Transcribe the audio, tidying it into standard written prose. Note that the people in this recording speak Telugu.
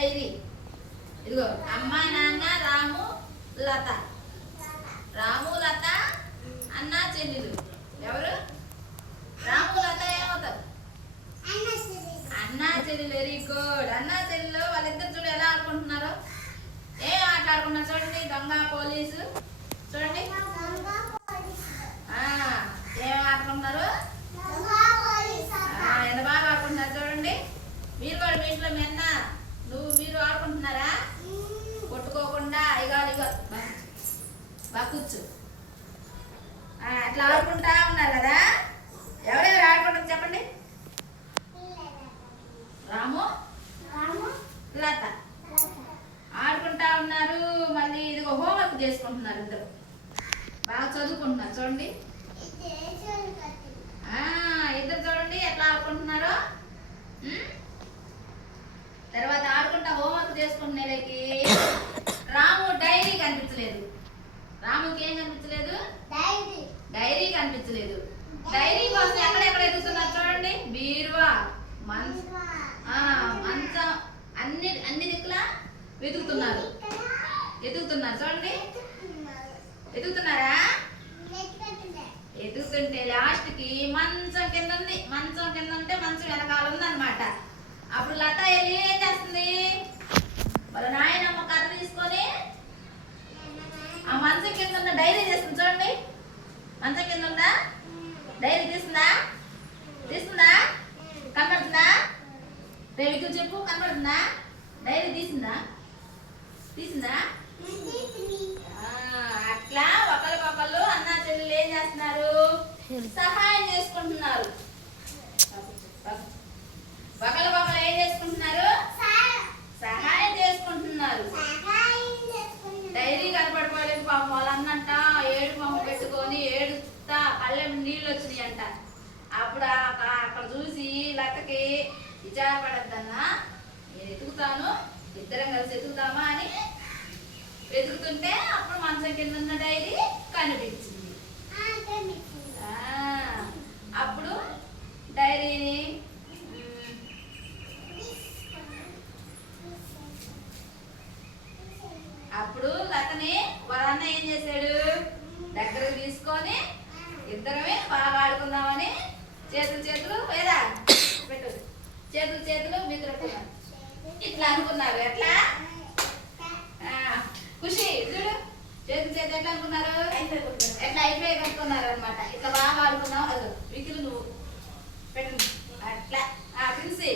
డైరీ. ఇదిగో అమ్మ నాన్న రాము లత. రాము లత అన్న చెల్లెలు. ఎవరు? రాము లత ఏమవుతారు? అన్నా చెల్లెలు. Very good. అన్నా చెల్లెలు వాళ్ళిద్దరు చూడు ఎలా ఆడుకుంటున్నారు. ఏం ఆట ఆడుకున్నారు చూడండి. దొంగ పోలీసు. చూడండి ఏం ఆడుకుంటున్నారు. ఎంత బాగా ఆడుకుంటున్నారు చూడండి. మీరు కూడా మీ ఇంట్లో మీ అన్న మీరు ఆడుకుంటున్నారా? కొట్టుకోకుండా ఇగో బాగా కూర్చో. అట్లా ఆడుకుంటా ఉన్నారు కదా. ఎవరెవరు ఆడుకుంటారు చెప్పండి. రాము లత ఆడుకుంటా ఉన్నారు. మళ్ళీ ఇదిగో హోంవర్క్ చేసుకుంటున్నారు. ఇద్దరు బాగా చదువుకుంటున్నారు చూడండి. ఇద్దరు చూడండి ఎట్లా ఆడుకుంటున్నారో. తర్వాత ఆడుకుంటా హోంవర్క్ చేసుకుంటున్నాళ్ళకి రాము డైరీ కనిపించలేదు. రాముకి ఏం కనిపించలేదు? డైరీ కనిపించలేదు. డైరీ కోసం ఎక్కడెక్కడ ఎదుగుతున్నారు చూడండి. బీరువా, మంచం, అన్ని దిక్కులా వెతుకుతున్నారు చూడండి. ఎదుగుతున్నారా? ఎదుగుతుంటే లాస్ట్ కి మంచం కింద ఉంది. మంచం కింద ఉంటే మంచం వెనకాల ఉంది అనమాట. అప్పుడు లత వెళ్ళి ఏం చేస్తుంది? వాళ్ళ నాయనమ్మ కథ తీసుకొని ఆ మంచం కింద ఉన్న డైరీ చేస్తుంది చూడండి. మంచం కింద ఉందా డైరీ? తీస్తుందా? కనపడుతుందా? రేవికి చెప్పు, కనపడుతుందా? డైరీ తీసిందా? అట్లా ఒకరికొకళ్ళు అన్నా చెల్లెలు ఏం చేస్తున్నారు? సహాయం చేసుకుంటున్నారు. ఒకరికొకరు ఏం చేసుకుంటున్నారు? సహాయం చేసుకుంటున్నారు. డైరీ కనపడిపోలేదు పాపం. వాళ్ళన్నంట ఏడు బొమ్మ పెట్టుకొని ఏడుస్తా కళ్ళెం నీళ్ళు వచ్చినాయి అంట. అప్పుడు అక్కడ చూసి లతకి విచారపడద్దన్నా, నేను ఎతుకుతాను, ఇద్దరం కలిసి ఎతుకుతామా అని వెతుకుతుంటే అప్పుడు మంచం కింద ఉన్న డైరీ కనిపించింది. అప్పుడు డైరీని అప్పుడు లతని వాళ్ళ అన్న ఏం చేశాడు? దగ్గరకు తీసుకొని ఇద్దరమే బాగా ఆడుకుందామని చేతులు వేదా పెట్టు, చేతులు మిత్రులు ఇట్లా అనుకున్నారు. ఎట్లా ఖుషి చూడు, చేతులు ఎట్లా అనుకున్నారు? ఎట్లా అయిపోయి కట్టుకున్నారు అనమాట. ఇట్లా బాగా ఆడుకున్నావు. అది వికిలు నువ్వు పెట్టు అట్లా. ప్రిన్సి